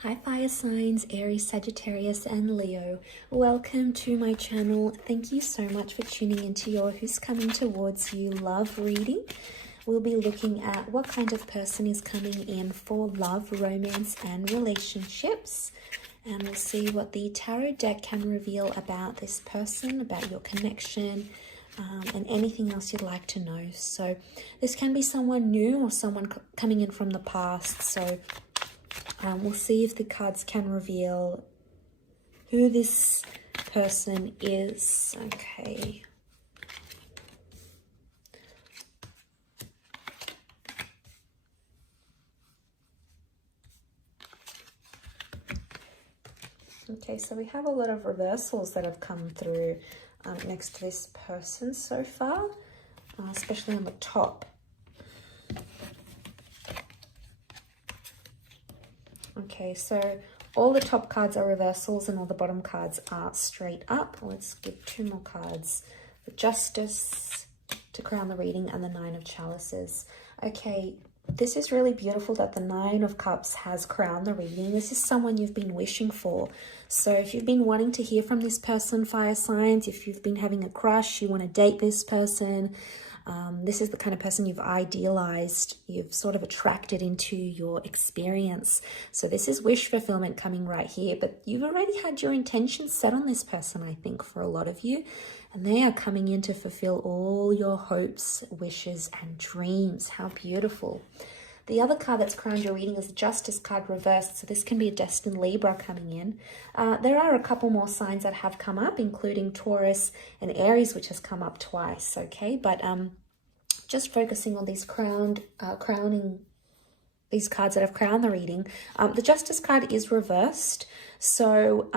Hi fire signs, Aries, Sagittarius and Leo. Welcome to my channel. Thank you so much for tuning into your Who's Coming Towards You love reading. We'll be looking at what kind of person is coming in for love, romance and relationships. And we'll see what the tarot deck can reveal about this person, about your connection, and anything else you'd like to know. So this can be someone new or someone coming in from the past. So we'll see if the cards can reveal who this person is. Okay. Okay, so we have a lot of reversals that have come through next to this person so far, especially on the top. Okay, so all the top cards are reversals and all the bottom cards are straight up. Let's give two more cards. The Justice to crown the reading and the Nine of Chalices. Okay, this is really beautiful that the Nine of Cups has crowned the reading. This is someone you've been wishing for. So if you've been wanting to hear from this person, fire signs, if you've been having a crush, you want to date this person, this is the kind of person you've idealized, you've sort of attracted into your experience. So this is wish fulfillment coming right here, but you've already had your intentions set on this person, I think, for a lot of you. And they are coming in to fulfill all your hopes, wishes, and dreams. How beautiful. The other card that's crowned your reading is the Justice card reversed. So this can be a destined Libra coming in. There are a couple more signs that have come up, including Taurus and Aries, which has come up twice. Okay, but just focusing on these crowning these cards that have crowned the reading. The Justice card is reversed. So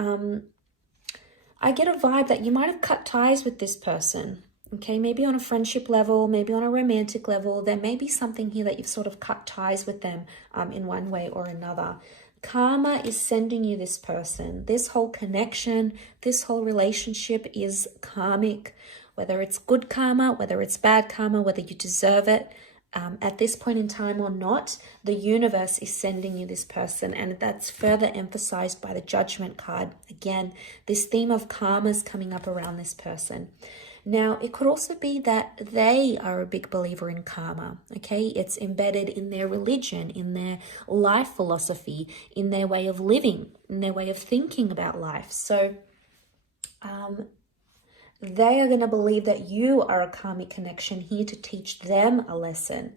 I get a vibe that you might have cut ties with this person. Okay, maybe on a friendship level, maybe on a romantic level, there may be something here that you've sort of cut ties with them in one way or another. Karma is sending you this person. This whole connection, this whole relationship is karmic, whether it's good karma, whether it's bad karma, whether you deserve it. At this point in time or not, the universe is sending you this person, and that's further emphasized by the Judgment card. Again, this theme of karma is coming up around this person. Now, it could also be that they are a big believer in karma, okay? It's embedded in their religion, in their life philosophy, in their way of living, in their way of thinking about life. So they are going to believe that you are a karmic connection here to teach them a lesson.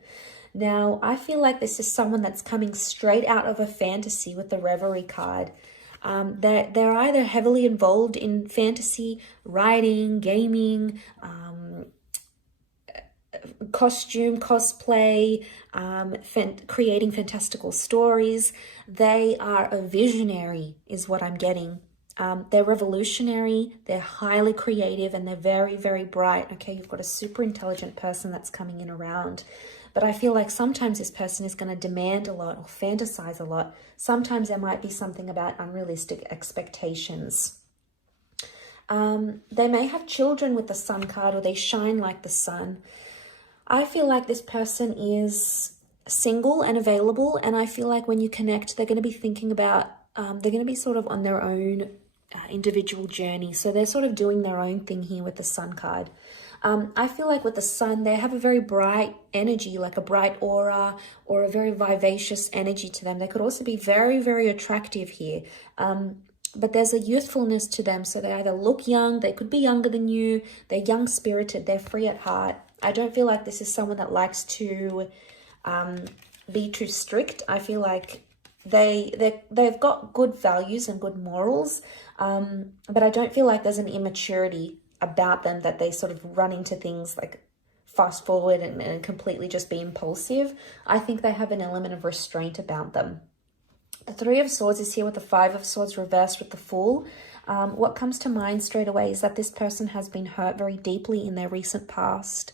Now, I feel like this is someone that's coming straight out of a fantasy with the Reverie card. They're either heavily involved in fantasy, writing, gaming, costume, cosplay, creating fantastical stories. They are a visionary is what I'm getting. They're revolutionary, they're highly creative, and they're very, very bright. Okay, you've got a super intelligent person that's coming in around. But I feel like sometimes this person is going to demand a lot or fantasize a lot. Sometimes there might be something about unrealistic expectations. They may have children with the Sun card, or they shine like the sun. I feel like this person is single and available, and I feel like when you connect, they're going to be thinking about, they're going to be sort of on their own individual journey. So they're sort of doing their own thing here with the Sun card. I feel like with the Sun, they have a very bright energy, like a bright aura or a very vivacious energy to them. They could also be very, very attractive here. But there's a youthfulness to them. So they either look young, they could be younger than you, they're young-spirited, they're free at heart. I don't feel like this is someone that likes to be too strict. I feel like they've got good values and good morals, but I don't feel like there's an immaturity about them that they sort of run into things like fast forward and completely just be impulsive. I think they have an element of restraint about them. The Three of Swords is here with the Five of Swords reversed with the Fool. What comes to mind straight away is that this person has been hurt very deeply in their recent past.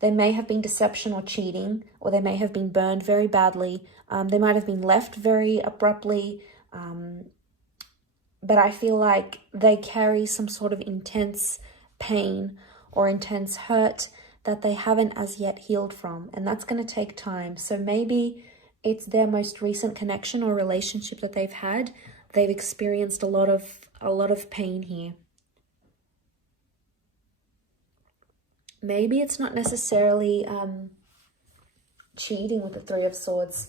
There may have been deception or cheating, or they may have been burned very badly. They might have been left very abruptly. But I feel like they carry some sort of intense pain or intense hurt that they haven't as yet healed from. And that's going to take time. So maybe it's their most recent connection or relationship that they've had. They've experienced a lot of pain here. Maybe it's not necessarily cheating with the Three of Swords.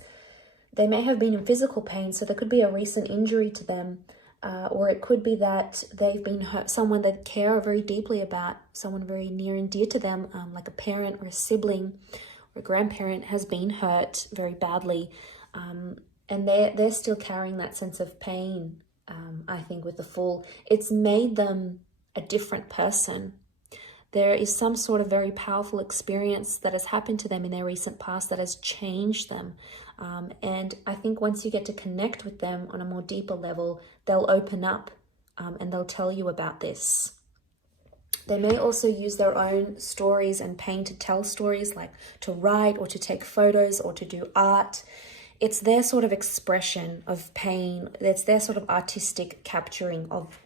They may have been in physical pain, so there could be a recent injury to them. Or it could be that they've been hurt, someone they care very deeply about, someone very near and dear to them, like a parent or a sibling or a grandparent has been hurt very badly. And they're still carrying that sense of pain, I think, with the Fool. It's made them a different person. There is some sort of very powerful experience that has happened to them in their recent past that has changed them. And I think once you get to connect with them on a more deeper level, they'll open up and they'll tell you about this. They may also use their own stories and pain to tell stories, like to write or to take photos or to do art. It's their sort of expression of pain. It's their sort of artistic capturing of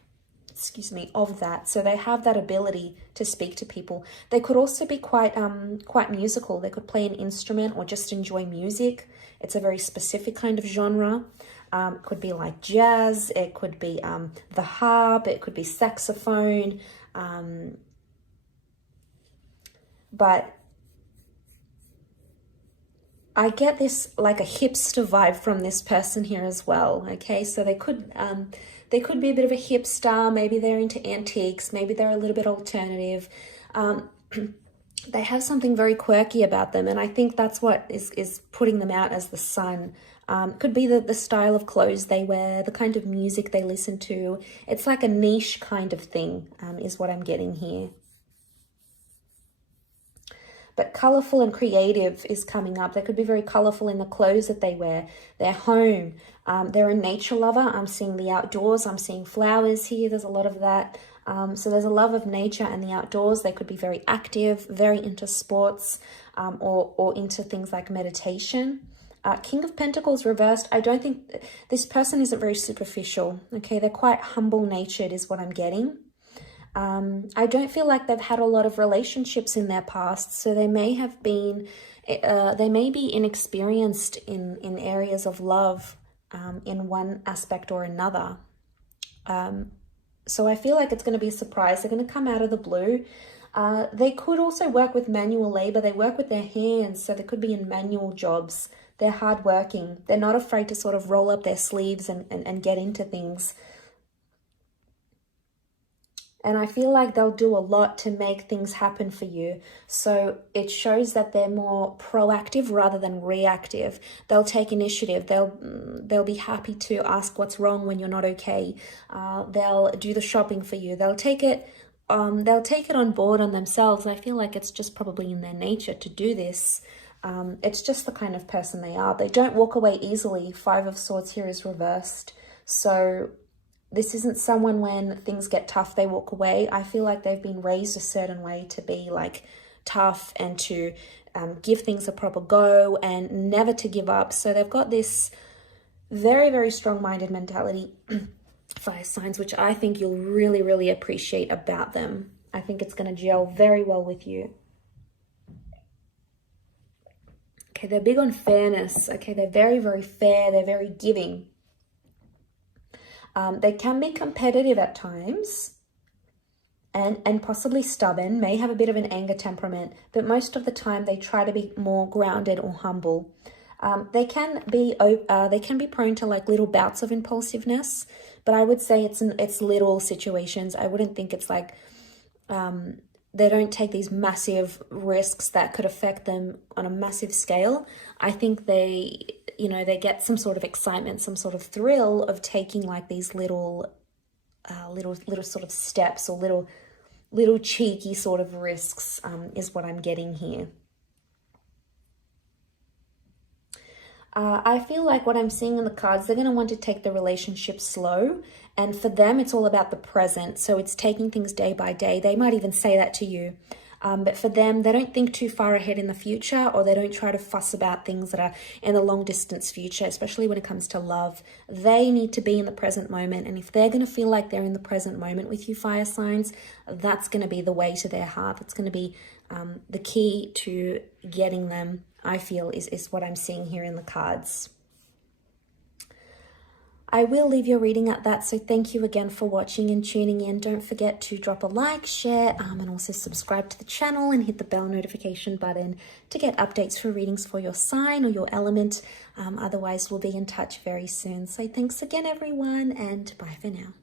that. So they have that ability to speak to people. They could also be quite musical. They could play an instrument or just enjoy music. It's a very specific kind of genre. It could be like jazz. It could be the harp. It could be saxophone. But I get this like a hipster vibe from this person here as well. Okay, so they could be a bit of a hipster. Maybe they're into antiques. Maybe they're a little bit alternative. They have something very quirky about them, and I think that's what is putting them out as the sun. Could be the style of clothes they wear, the kind of music they listen to. It's like a niche kind of thing, is what I'm getting here. But colorful and creative is coming up. They could be very colorful in the clothes that they wear, their home. They're a nature lover. I'm seeing the outdoors. I'm seeing flowers here. There's a lot of that. So there's a love of nature and the outdoors. They could be very active, very into sports, or into things like meditation. King of Pentacles reversed. I don't think this person isn't very superficial. Okay, they're quite humble-natured is what I'm getting. I don't feel like they've had a lot of relationships in their past, so they may have been, they may be inexperienced in areas of love in one aspect or another. So I feel like it's going to be a surprise. They're going to come out of the blue. They could also work with manual labor. They work with their hands, so they could be in manual jobs. They're hardworking. They're not afraid to sort of roll up their sleeves and get into things. And I feel like they'll do a lot to make things happen for you. So it shows that they're more proactive rather than reactive. They'll take initiative. They'll be happy to ask what's wrong when you're not okay. They'll do the shopping for you. They'll take it on board on themselves. I feel like it's just probably in their nature to do this. It's just the kind of person they are. They don't walk away easily. Five of Swords here is reversed. So this isn't someone when things get tough, they walk away. I feel like they've been raised a certain way to be like tough and to give things a proper go and never to give up. So they've got this very, very strong-minded mentality, fire signs, which I think you'll really, really appreciate about them. I think it's going to gel very well with you. Okay, they're big on fairness. Okay, they're very, very fair. They're very giving. They can be competitive at times and possibly stubborn, may have a bit of an anger temperament, but most of the time they try to be more grounded or humble. They can be prone to like little bouts of impulsiveness, but I would say it's little situations. I wouldn't think it's like they don't take these massive risks that could affect them on a massive scale. I think they get some sort of excitement, some sort of thrill of taking like these little sort of steps or little cheeky sort of risks, is what I'm getting here. I feel like what I'm seeing in the cards, they're going to want to take the relationship slow. And for them, it's all about the present. So it's taking things day by day. They might even say that to you. But for them, they don't think too far ahead in the future, or they don't try to fuss about things that are in the long distance future, especially when it comes to love. They need to be in the present moment. And if they're going to feel like they're in the present moment with you, fire signs, that's going to be the way to their heart. It's going to be the key to getting them, I feel, is what I'm seeing here in the cards. I will leave your reading at that, so thank you again for watching and tuning in. Don't forget to drop a like, share, and also subscribe to the channel and hit the bell notification button to get updates for readings for your sign or your element. Otherwise, we'll be in touch very soon. So thanks again, everyone, and bye for now.